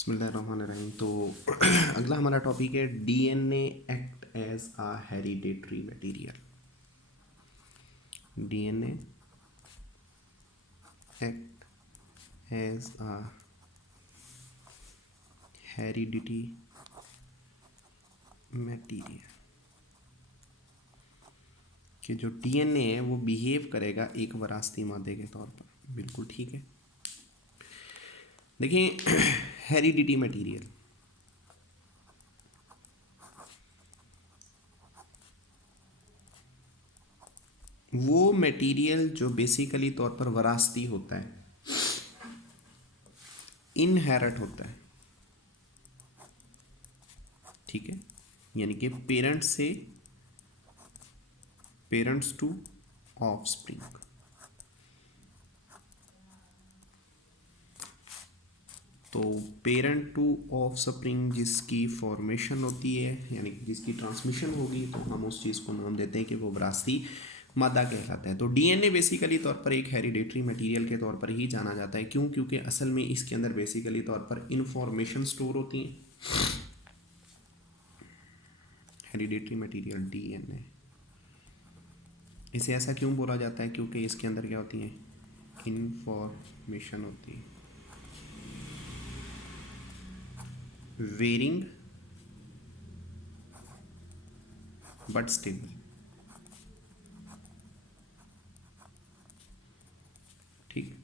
बिस्मिल्लाहिर्रहमानिर्रहीम। तो अगला हमारा टॉपिक है DNA act as a hereditary material. DNA act as a heredity material कि जो डीएनए है वो बिहेव करेगा एक वरासती मादे के तौर पर। बिल्कुल ठीक है। देखिए हेरिडिटी मटेरियल वो मटेरियल जो बेसिकली तौर पर वरासती होता है, इनहेरिट होता है। ठीक है, यानी कि पेरेंट्स टू ऑफस्प्रिंग। तो पेरेंट टू ऑफस्प्रिंग जिसकी फॉर्मेशन होती है, यानी कि जिसकी ट्रांसमिशन होगी, तो हम उस चीज़ को नाम देते हैं कि वो विरासती मादा कहलाता है। तो डीएनए बेसिकली तौर पर एक हेरिडेटरी मटेरियल के तौर पर ही जाना जाता है। क्यों? क्योंकि असल में इसके अंदर बेसिकली तौर पर इंफॉर्मेशन स्टोर होती है। हेरिडेटरी मटेरियल डीएनए, इसे ऐसा क्यों बोला जाता है? क्योंकि इसके अंदर क्या होती है? इंफॉर्मेशन होती है, वेरिंग बट स्टेबल। ठीक,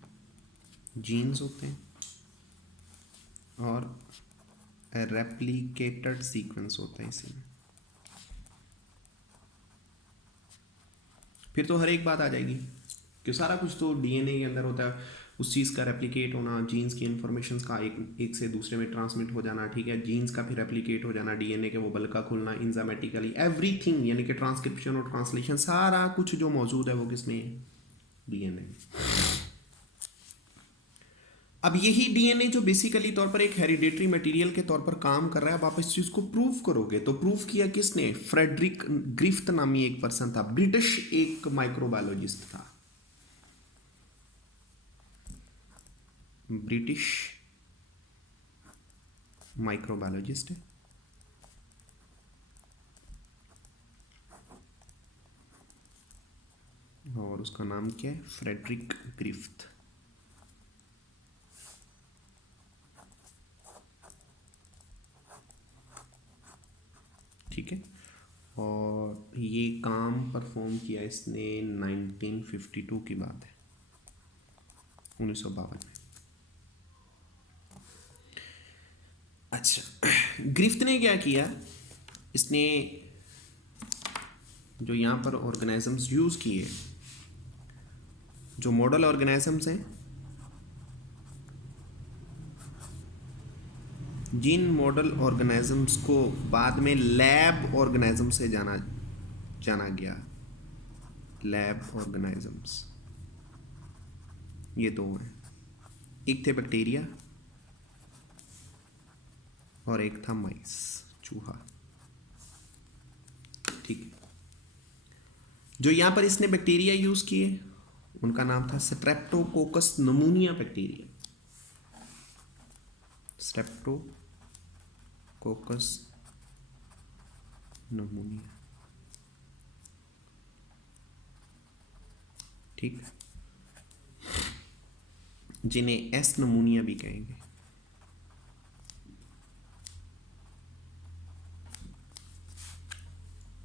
जीन्स होते हैं और रेप्लिकेटेड सीक्वेंस होता है इसी में। फिर तो हर एक बात आ जाएगी कि सारा कुछ तो डीएनए के अंदर होता है। उस चीज़ का रेप्लिकेट होना, जीन्स की इन्फॉर्मेशन का एक से दूसरे में ट्रांसमिट हो जाना, ठीक है, जीन्स का फिर रेप्लिकेट हो जाना, डीएनए के वो बल का खुलना, इंजामेटिकली एवरीथिंग, यानी कि ट्रांसक्रिप्शन और ट्रांसलेशन सारा कुछ जो मौजूद है वो किसमें है? डीएनए। अब यही डीएनए जो बेसिकली तौर पर एक हेरिडेटरी मटेरियल के तौर पर काम कर रहा है, अब आप इस चीज को प्रूव करोगे। तो प्रूव किया किसने? फ्रेडरिक ग्रिफ्थ नामी एक पर्सन था, ब्रिटिश एक माइक्रोबायोलॉजिस्ट था। ब्रिटिश माइक्रोबायोलॉजिस्ट है, और उसका नाम क्या है? Frederick Griffith. ठीक है, और ये काम परफॉर्म किया इसने 1952 की बात है, 1952 में। अच्छा, ग्रिफ्थ ने क्या किया? इसने जो यहाँ पर ऑर्गेनिजम्स यूज़ किए, जो मॉडल ऑर्गेनिजम्स हैं, जिन मॉडल ऑर्गेनिजम्स को बाद में लैब ऑर्गेनिज्म से जाना गया, लैब ऑर्गेनिजम्स, ये दो हैं। एक थे बैक्टीरिया और एक था माइस, चूहा। ठीक है, जो यहाँ पर इसने बैक्टीरिया यूज़ किए उनका नाम था स्ट्रेप्टोकोकस नमूनिया बैक्टीरिया। स्ट्रेप्टोकोकस नमूनिया। ठीक, जिन्हें एस नमूनिया भी कहेंगे।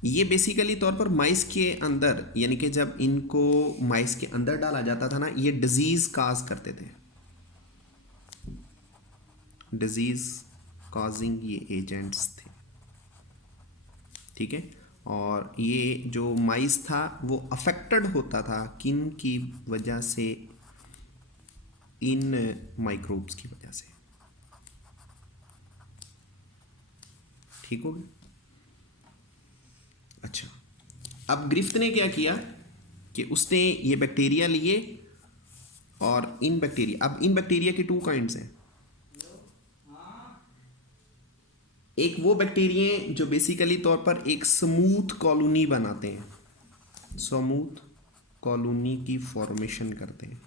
ये बेसिकली तौर पर माइस के अंदर, यानी कि जब इनको माइस के अंदर डाला जाता था ना, ये डिजीज काज करते थे, डिजीज कॉजिंग ये एजेंट्स थे। ठीक है, और ये जो माइस था वो अफेक्टेड होता था किन की वजह से? इन माइक्रोब्स की वजह से। ठीक हो गया? अच्छा, अब ग्रिफ्थ ने क्या किया कि उसने ये बैक्टीरिया लिए, और इन बैक्टीरिया, अब इन बैक्टीरिया की टू काइंड्स हैं। एक वो बैक्टीरिया जो बेसिकली तौर पर एक स्मूथ कॉलोनी बनाते हैं, स्मूथ कॉलोनी की फॉर्मेशन करते हैं।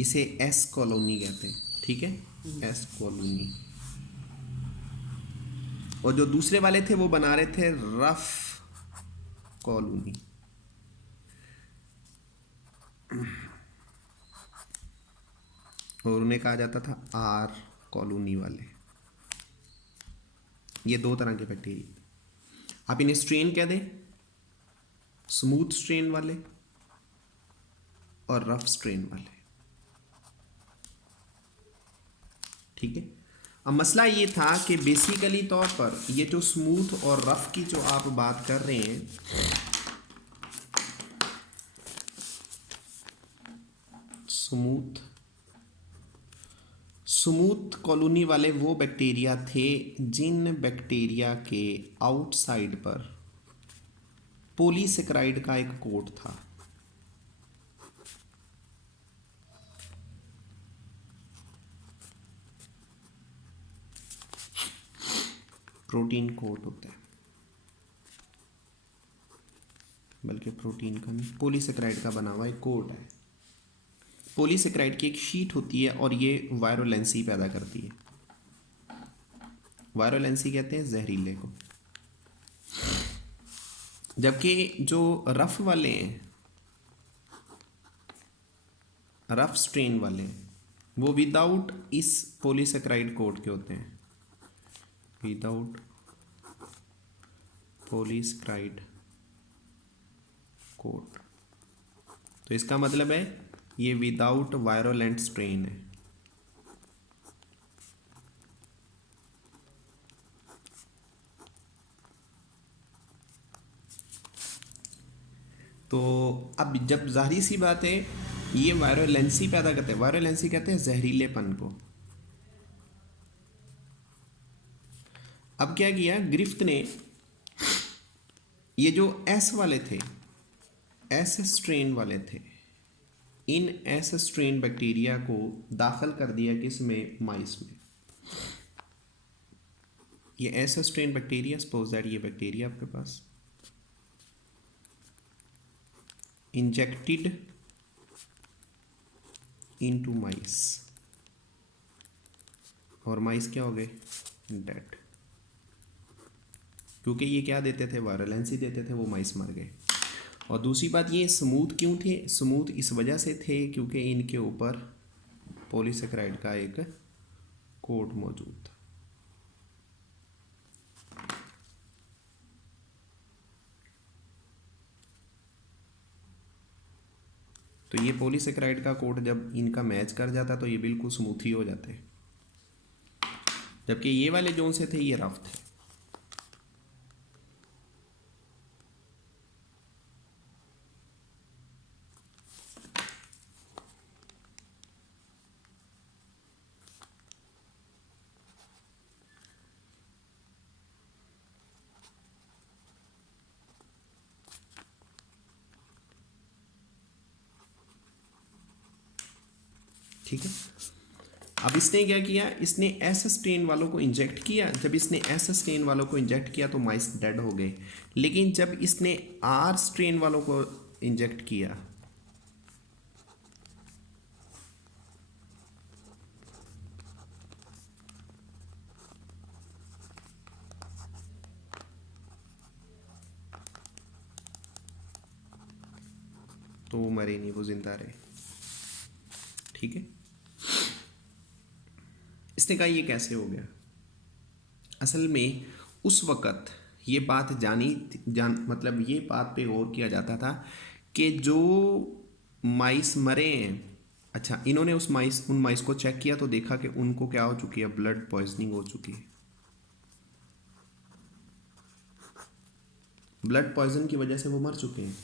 इसे एस कॉलोनी कहते हैं, ठीक है, एस कॉलोनी। और जो दूसरे वाले थे वो बना रहे थे रफ कॉलोनी। और उन्हें कहा जाता था आर कॉलोनी वाले। ये दो तरह के बैक्टीरिया। आप इन्हें स्ट्रेन कह दें, स्मूथ स्ट्रेन वाले और रफ स्ट्रेन वाले, ठीक है। अब मसला ये था कि बेसिकली तौर पर ये जो स्मूथ और रफ की जो आप बात कर रहे हैं, स्मूथ कॉलोनी वाले वो बैक्टीरिया थे जिन बैक्टीरिया के आउटसाइड पर पॉलीसेकेराइड का एक कोट था। प्रोटीन कोट होता है, बल्कि प्रोटीन का नहीं, पॉलीसेकेराइड का बना हुआ एक कोट है। पॉलीसेकेराइड की एक शीट होती है और ये वायरोलेंसी पैदा करती है। वायरोलेंसी कहते हैं जहरीले को। जबकि जो रफ वाले हैं, रफ स्ट्रेन वाले, वो विदाउट इस पॉलीसेकेराइड कोट के होते हैं, विदाउट पॉलीसेकेराइड कोट। तो इसका मतलब है ये विदाउट वायरोलेंट स्ट्रेन है। तो अब जब जाहिर सी बात है ये वायरोलेंसी पैदा करते हैं, वायरोलेंसी कहते हैं जहरीलेपन को। अब क्या किया ग्रिफ्थ ने, ये जो एस वाले थे, एस स्ट्रेन वाले थे, इन एस स्ट्रेन बैक्टीरिया को दाखिल कर दिया किसमें, माइस में। ये S strain bacteria, suppose that ये बैक्टीरिया आपके पास इंजेक्टेड इनटू माइस, और माइस क्या हो गए, डेड। क्योंकि ये क्या देते थे, वायरोलेंसी देते थे, वो माइस मर गए। और दूसरी बात ये स्मूथ क्यों थे, स्मूथ इस वजह से थे क्योंकि इनके ऊपर पॉलीसेकेराइड का एक कोट मौजूद था। तो ये पॉलीसेकेराइड का कोट जब इनका मैच कर जाता तो ये बिल्कुल स्मूथ ही हो जाते, जबकि ये वाले जोन से थे ये रफ थे। ठीक है। अब इसने क्या किया, इसने एस स्ट्रेन वालों को इंजेक्ट किया। जब इसने एस स्ट्रेन वालों को इंजेक्ट किया तो माइस डेड हो गए। लेकिन जब इसने आर स्ट्रेन वालों को इंजेक्ट किया तो वो मरे नहीं, वो जिंदा रहे। ठीक है। इसने कहा ये कैसे हो गया। असल में उस वक़्त ये बात मतलब ये बात पे गौर किया जाता था कि जो माइस मरे हैं, अच्छा इन्होंने उन माइस को चेक किया तो देखा कि उनको क्या हो चुकी है, ब्लड पॉइजनिंग हो चुकी है। ब्लड पॉइजन की वजह से वो मर चुके हैं।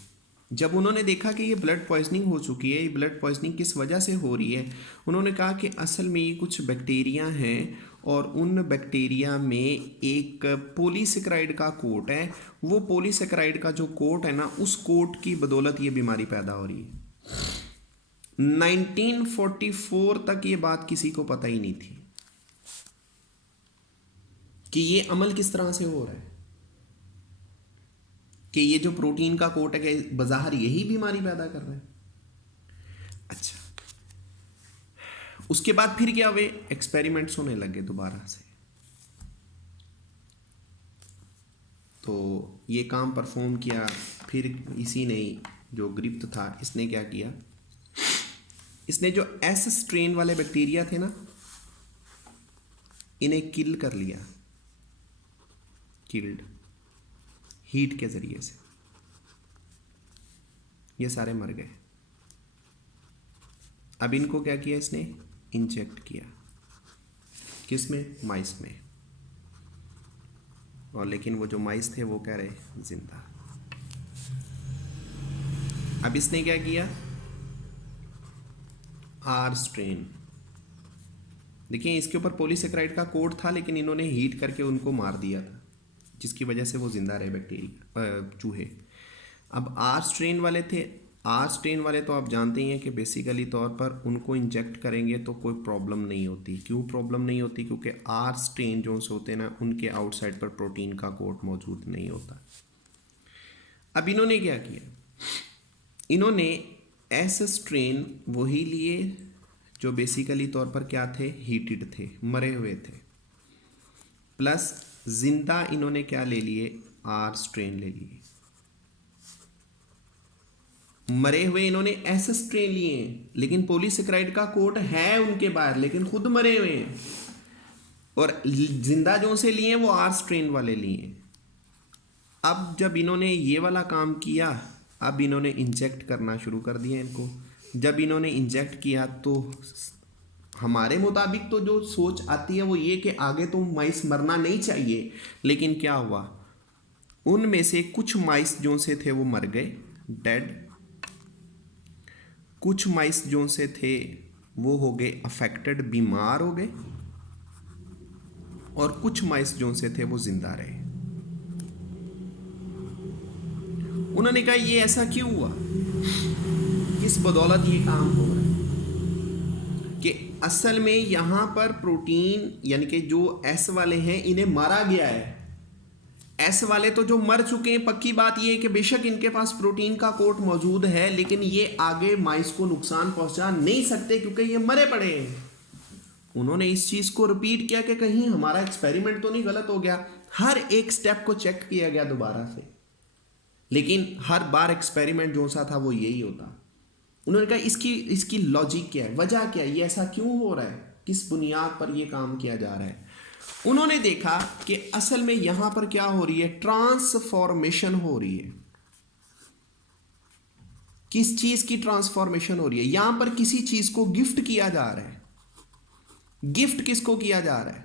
जब उन्होंने देखा कि ये ब्लड पॉइजनिंग हो चुकी है, ये ब्लड पॉइजनिंग किस वजह से हो रही है, उन्होंने कहा कि असल में ये कुछ बैक्टीरिया हैं और उन बैक्टीरिया में एक पॉलीसेकेराइड का कोट है। वो पॉलीसेकेराइड का जो कोट है ना, उस कोट की बदौलत ये बीमारी पैदा हो रही है। 1944 तक ये बात किसी को पता ही नहीं थी कि ये अमल किस तरह से हो रहा है, कि ये जो प्रोटीन का कोट है कि बज़ाहिर यही बीमारी पैदा कर रहा है। अच्छा, उसके बाद फिर क्या हुए, एक्सपेरिमेंट्स होने लगे दोबारा से। तो ये काम परफॉर्म किया, फिर इसी ने जो ग्रिफ्ट था इसने क्या किया, इसने जो एस स्ट्रेन वाले बैक्टीरिया थे ना, इन्हें किल कर लिया, किल्ड हीट के जरिए से, ये सारे मर गए। अब इनको क्या किया इसने, इंजेक्ट किया, किसमें, माइस में। और लेकिन वो जो माइस थे वो कह रहे जिंदा। अब इसने क्या किया, आर स्ट्रेन, देखिए इसके ऊपर पॉलीसेकेराइड का कोड था लेकिन इन्होंने हीट करके उनको मार दिया था, जिसकी वजह से वो जिंदा रहे बैक्टीरिया, चूहे। अब आर स्ट्रेन वाले थे, आर स्ट्रेन वाले तो आप जानते ही हैं कि बेसिकली तौर पर उनको इंजेक्ट करेंगे तो कोई प्रॉब्लम नहीं होती। क्यों प्रॉब्लम नहीं होती, क्योंकि आर स्ट्रेन जो होते हैं ना, उनके आउटसाइड पर प्रोटीन का कोट मौजूद नहीं होता। अब इन्होंने क्या किया, इन्होंने एस स्ट्रेन वही लिए जो बेसिकली तौर पर क्या थे, हीटेड थे, मरे हुए थे, प्लस जिंदा इन्होंने क्या ले लिए, आर स्ट्रेन ले लिए। मरे हुए इन्होंने एस स्ट्रेन लिए हैं, लेकिन पॉलीसेकेराइड का कोट है उनके बाहर, लेकिन खुद मरे हुए हैं। और जिंदा जो से लिए वो आर स्ट्रेन वाले लिए। अब जब इन्होंने ये वाला काम किया, अब इन्होंने इंजेक्ट करना शुरू कर दिया इनको। जब इन्होंने इंजेक्ट किया तो हमारे मुताबिक तो जो सोच आती है वो ये कि आगे तो माइस मरना नहीं चाहिए, लेकिन क्या हुआ, उनमें से कुछ माइस जो से थे वो मर गए, डेड। कुछ माइस जो से थे वो हो गए अफेक्टेड, बीमार हो गए। और कुछ माइस जो से थे वो जिंदा रहे। उन्होंने कहा ये ऐसा क्यों हुआ, किस बदौलत ये काम हो रहा है, कि असल में यहां पर प्रोटीन यानी कि जो एस वाले हैं इन्हें मारा गया है। एस वाले तो जो मर चुके हैं, पक्की बात ये है कि बेशक इनके पास प्रोटीन का कोट मौजूद है, लेकिन ये आगे माइस को नुकसान पहुंचा नहीं सकते क्योंकि ये मरे पड़े हैं। उन्होंने इस चीज को रिपीट किया कि कहीं हमारा एक्सपेरिमेंट तो नहीं गलत हो गया। हर एक स्टेप को चेक किया गया दोबारा से, लेकिन हर बार एक्सपेरिमेंट जो सा था वो यही होता। उन्होंने कहा इसकी लॉजिक क्या है, वजह क्या है, ये ऐसा क्यों हो रहा है, किस बुनियाद पर ये काम किया जा रहा है। उन्होंने देखा कि असल में यहां पर क्या हो रही है, ट्रांसफॉर्मेशन हो रही है। किस चीज की ट्रांसफॉर्मेशन हो रही है, यहां पर किसी चीज को गिफ्ट किया जा रहा है। गिफ्ट किसको किया जा रहा है,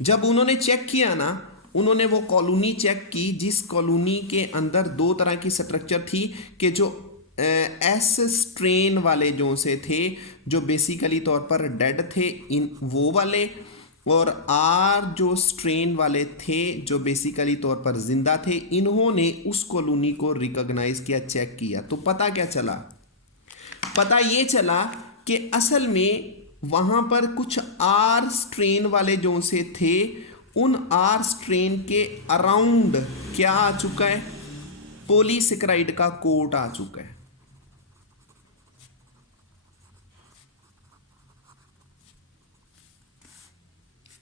जब उन्होंने चेक किया ना, उन्होंने वो कॉलोनी चेक की जिस कॉलोनी के अंदर दो तरह की स्ट्रक्चर थी, कि जो एस स्ट्रेन वाले जो से थे जो बेसिकली तौर पर डेड थे, इन वो वाले, और आर जो स्ट्रेन वाले थे जो बेसिकली तौर पर जिंदा थे। इन्होंने उस कॉलोनी को रिकॉग्नाइज किया, चेक किया, तो पता क्या चला, पता ये चला कि असल में वहां पर कुछ आर स्ट्रेन वाले जो से थे, उन आर स्ट्रेन के अराउंड क्या आ चुका है, पॉलीसेकेराइड का कोट आ चुका है।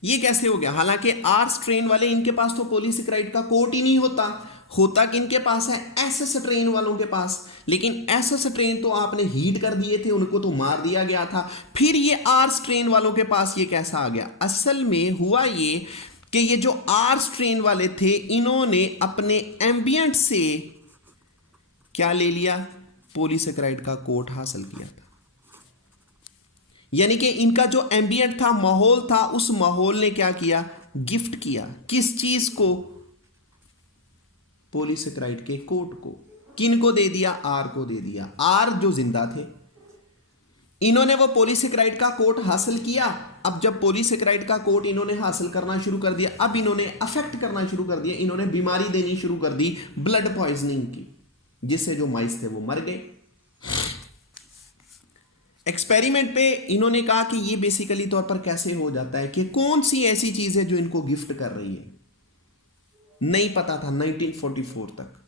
ये कैसे हो गया, हालांकि आर स्ट्रेन वाले इनके पास तो पॉलीसेकेराइड का कोट ही नहीं होता कि इनके पास है एस स्ट्रेन वालों के पास, लेकिन एस स्ट्रेन तो आपने हीट कर दिए थे, उनको तो मार दिया गया था। फिर ये आर स्ट्रेन वालों के पास ये कैसा आ गया, असल में हुआ ये कि ये जो आर स्ट्रेन वाले थे इन्होंने अपने एम्बियंट से क्या ले लिया, पॉलीसेकेराइड का कोट हासिल किया था। यानी कि इनका जो एम्बियंट था, माहौल था, उस माहौल ने क्या किया, गिफ्ट किया, किस चीज को, पॉलीसेकेराइड के कोट को। किन को दे दिया, आर को दे दिया। आर जो जिंदा थे, इन्होंने वो पॉलीसेकेराइड का कोट हासिल किया। अब जब पॉलीसेकेराइड का कोट इन्होंने हासिल करना शुरू कर दिया, अब इन्होंने अफेक्ट करना शुरू कर दिया, इन्होंने बीमारी देनी शुरू कर दी, ब्लड पॉइजनिंग की, जिससे जो माइस थे वो मर गए। एक्सपेरिमेंट पे इन्होंने कहा कि ये बेसिकली तौर पर कैसे हो जाता है, कि कौन सी ऐसी चीज है जो इनको गिफ्ट कर रही है, नहीं पता था 1944 तक।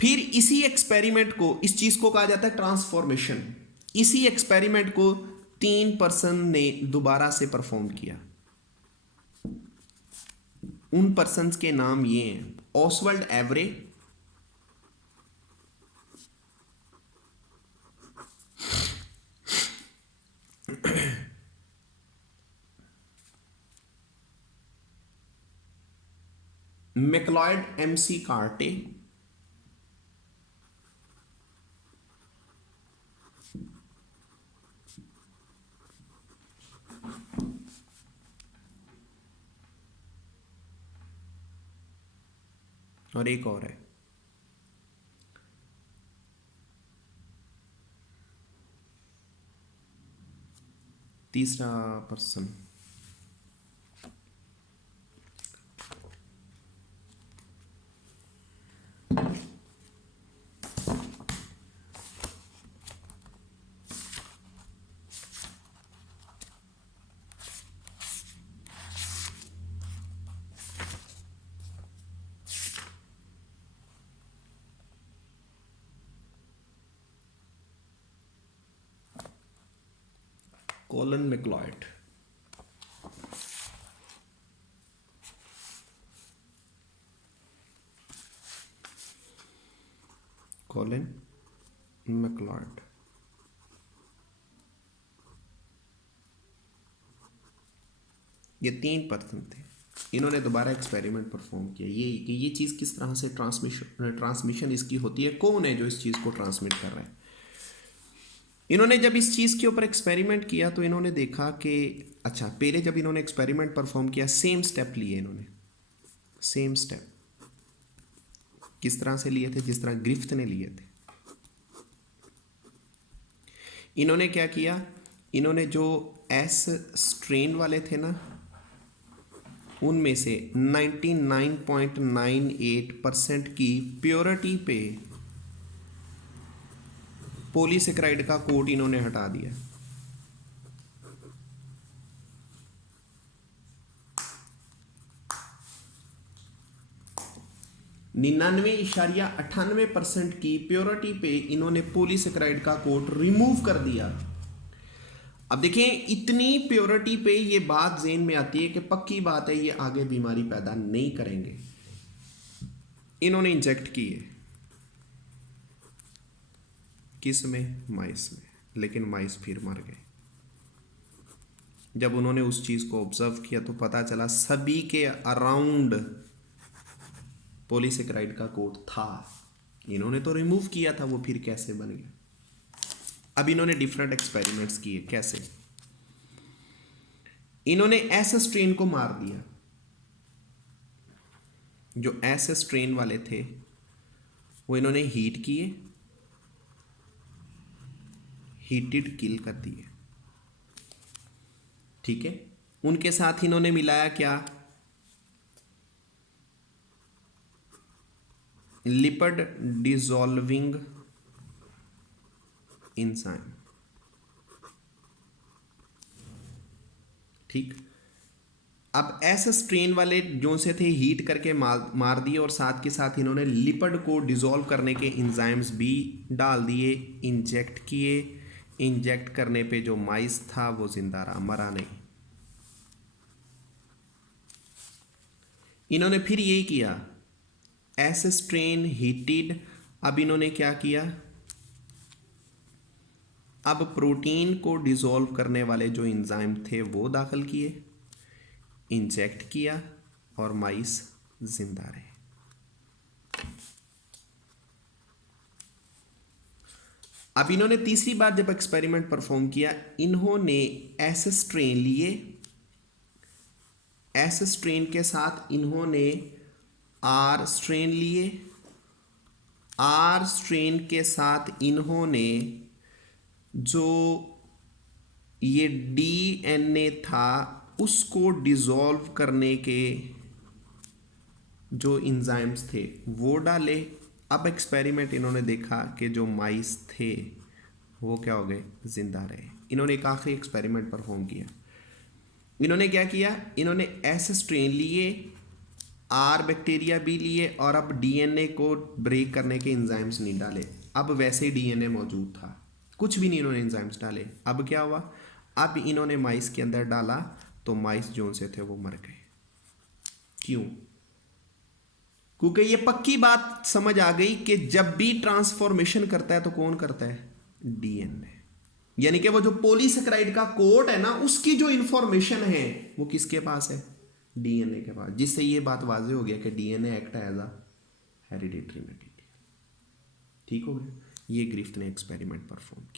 फिर इसी एक्सपेरिमेंट को, इस चीज को कहा जाता है ट्रांसफॉर्मेशन। इसी एक्सपेरिमेंट को 3 पर्सन ने दोबारा से परफॉर्म किया। उन पर्सन्स के नाम ये हैं: ऑसवर्ल्ड एवरे, मैक्लॉयड एमसी कार्टे, और एक और है तीसरा person, colon MacLeod. Colin MacLeod. ये 3 पर्सन थे। इन्होंने दोबारा एक्सपेरिमेंट परफॉर्म किया ये कि ये चीज़ किस तरह से ट्रांसमिशन इसकी होती है, कौन है जो इस चीज़ को ट्रांसमिट कर रहा है। इन्होंने जब इस चीज़ के ऊपर एक्सपेरिमेंट किया तो इन्होंने देखा कि अच्छा, पहले जब इन्होंने एक्सपेरिमेंट परफॉर्म किया सेम स्टेप लिए इन्होंने, सेम स्टेप किस तरह से लिए थे, जिस तरह ग्रिफ्थ ने लिए थे। इन्होंने क्या किया, इन्होंने जो एस स्ट्रेन वाले थे ना, उनमें से 99.98% की प्योरिटी पे पॉलीसेकेराइड का कोट इन्होंने हटा दिया। निन्यानवे इशारिया 98% की प्योरिटी पे इन्होंने पॉलीसेकेराइड का कोट रिमूव कर दिया। अब देखें, इतनी प्योरिटी पे ये बात ज़हन में आती है कि पक्की बात है ये आगे बीमारी पैदा नहीं करेंगे। इन्होंने इंजेक्ट किए किस में, माइस में, लेकिन माइस फिर मर गए। जब उन्होंने उस चीज़ को ऑब्जर्व किया तो पता चला सभी के अराउंड पॉलीसेकेराइड का कोट था। इन्होंने तो रिमूव किया था, वो फिर कैसे बन गया। अब इन्होंने डिफरेंट एक्सपेरिमेंट्स किए। कैसे? इन्होंने ऐसे स्ट्रेन को मार दिया, जो ऐसे स्ट्रेन वाले थे वो इन्होंने हीट किए, हीटेड किल कर दिए। ठीक है, उनके साथ इन्होंने मिलाया क्या, लिपिड डिसॉल्विंग एंजाइम। ठीक, अब ऐसे स्ट्रेन वाले जो से थे हीट करके मार दिए, और साथ के साथ इन्होंने लिपिड को डिसॉल्व करने के एंजाइम्स भी डाल दिए, इंजेक्ट किए। इंजेक्ट करने पे जो माइस था वो जिंदा रहा, मरा नहीं। इन्होंने फिर यही किया, ऐसे स्ट्रेन हीटेड। अब इन्होंने क्या किया, अब प्रोटीन को डिसॉल्व करने वाले जो एंजाइम थे वो दाखिल किए, इंजेक्ट किया, और माइस जिंदा रहे। अब इन्होंने तीसरी बार जब एक्सपेरिमेंट परफॉर्म किया, इन्होंने ऐसे स्ट्रेन लिए, ऐसे स्ट्रेन के साथ इन्होंने आर स्ट्रेन लिए, आर स्ट्रेन के साथ इन्होंने जो ये डीएनए था उसको डिसॉल्व करने के जो एंजाइम्स थे वो डाले। अब एक्सपेरिमेंट इन्होंने देखा कि जो माइस थे वो क्या हो गए, जिंदा रहे। इन्होंने एक आखिरी एक्सपेरिमेंट परफॉर्म किया। इन्होंने क्या किया, इन्होंने ऐसे स्ट्रेन लिए, आर बैक्टीरिया भी लिए, और अब डीएनए को ब्रेक करने के एंजाइम्स नहीं डाले, अब वैसे डीएनए मौजूद था, कुछ भी नहीं इन्होंने एंजाइम्स डाले। अब क्या हुआ, अब इन्होंने माइस के अंदर डाला तो माइस जो से थे वो मर गए। क्यों? क्योंकि ये पक्की बात समझ आ गई कि जब भी ट्रांसफॉर्मेशन करता है तो कौन करता है? डीएनए। यानी कि वो जो पॉलीसेकेराइड का कोड है ना, उसकी जो इंफॉर्मेशन है वो किसके पास है? डीएनए के पास। जिससे ये बात वाजे हो गया कि DNA act as a hereditary material. ठीक हो गया? ये ग्रिफ्थ ने एक्सपेरिमेंट परफॉर्म किया।